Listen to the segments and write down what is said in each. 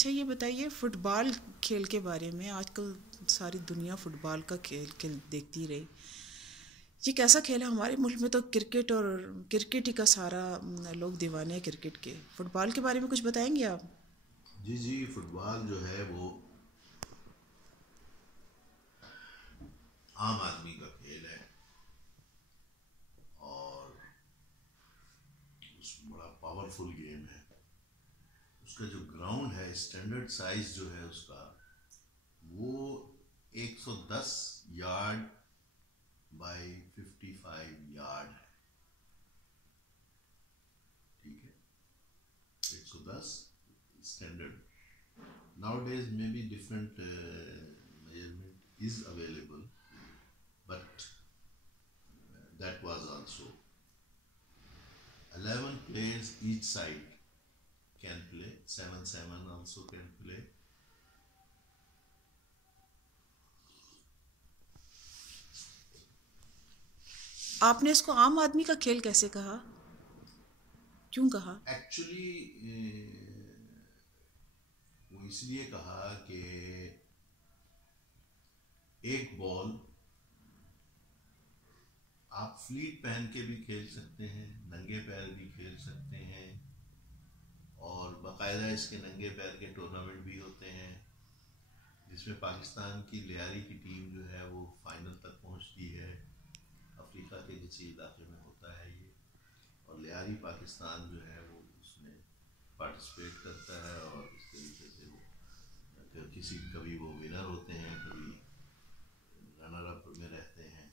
اچھا یہ بتائیے فٹ بال کھیل کے بارے میں، آج کل ساری دنیا فٹ بال کا کھیل دیکھتی رہی. یہ کیسا کھیل ہے؟ ہمارے ملک میں تو کرکٹ اور کرکٹ ہی کا سارا لوگ دیوانے ہیں کرکٹ کے. فٹ بال کے بارے میں کچھ بتائیں گے آپ؟ جی فٹ بال جو ہے وہ عام آدمی کا کھیل ہے اور بڑا پاورفل گیم ہے. اس کا جو گراؤنڈ ہے، اسٹینڈرڈ سائز جو ہے اس کا، وہ 110 یارڈ بائی 55 یارڈ ہے. ٹھیک ہے، 110 اسٹینڈرڈ. ناؤ ڈیز میں be different measurement is available, but that was also 11 players each side can play. 7 also can play. آپ نے اس کو عام آدمی کا کھیل کیسے کہا؟ کیوں کہا؟ ایکچولی وہ اس لیے کہا کہ ایک بال آپ فلیٹ پہن کے بھی کھیل سکتے ہیں، ننگے پیر بھی کھیل سکتے ہیں، اور باقاعدہ اس کے ننگے پیر کے ٹورنامنٹ بھی ہوتے ہیں جس میں پاکستان کی لیاری کی ٹیم جو ہے وہ فائنل تک پہنچتی ہے. افریقہ کے کسی علاقے میں ہوتا ہے یہ، اور لیاری پاکستان جو ہے وہ اس میں پارٹیسپیٹ کرتا ہے، اور اس طریقے سے وہ کبھی وہ ونر ہوتے ہیں، کبھی رنر اپ میں رہتے ہیں.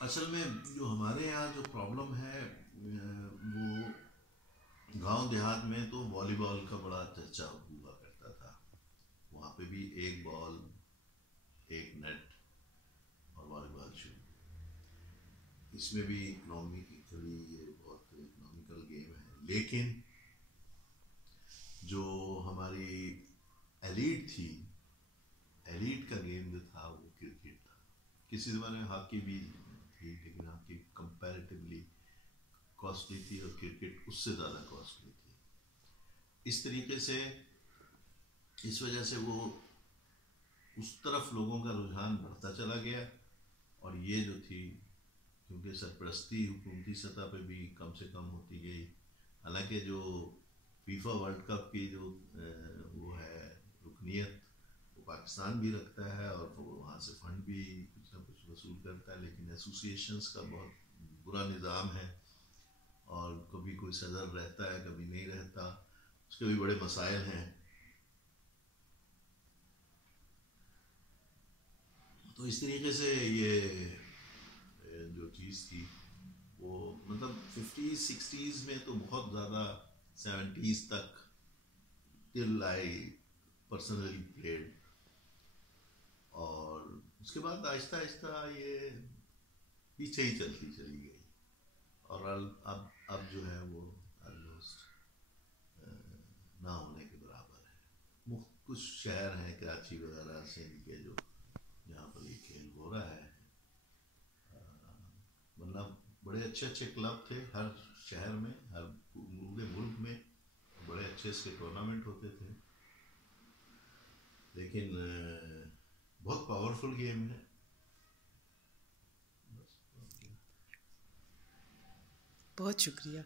اصل میں جو ہمارے یہاں جو پرابلم ہے وہ گاؤں دیہات میں تو والی بال کا بڑا چرچا ہوا کرتا تھا. وہاں پہ بھی ایک بال، ایک نیٹ اور والی بال شروع. اس میں بھی اکنامکلی یہ بہت اکنامیکل گیم ہے، لیکن جو ہماری ایلیٹ تھی، ایلیٹ کا گیم جو تھا وہ کرکٹ تھا. کسی زمانے میں ہاکی بھی تھی، لیکن ہاکی کمپیریٹیولی کاسٹلی تھی اور کرکٹ اس سے زیادہ کاسٹلی تھی. اس طریقے سے اس وجہ سے وہ اس طرف لوگوں کا رجحان بڑھتا چلا گیا، اور یہ جو تھی کیونکہ سرپرستی حکومتی سطح پہ بھی کم سے کم ہوتی گئی. حالانکہ جو فیفا ورلڈ کپ کی جو وہ ہے رکنیت، وہ پاکستان بھی رکھتا ہے اور وہاں سے فنڈ بھی کچھ نہ کچھ وصول کرتا ہے، لیکن ایسوسیشنز کا بہت برا نظام ہے، اور کبھی کوئی صدر رہتا ہے کبھی نہیں رہتا، اس کے بھی بڑے مسائل ہیں. تو اس طریقے سے یہ جو چیز تھی وہ مطلب 50s 60s میں تو بہت زیادہ، 70s تک ٹل آئی پرسنلی پلیڈ، اور اس کے بعد آہستہ آہستہ یہ پیچھے ہی چلتی چلی گئی، اور اب جو ہے وہ آلموسٹ نہ ہونے کے برابر ہے. کچھ شہر ہیں کراچی وغیرہ سندھ کے جو جہاں پر یہ کھیل ہو رہا ہے، ورنہ بڑے اچھے اچھے کلب تھے ہر شہر میں، ہر پورے ملک میں بڑے اچھے اس کے ٹورنامنٹ ہوتے تھے. لیکن بہت پاورفل گیم ہے. بہت شکریہ.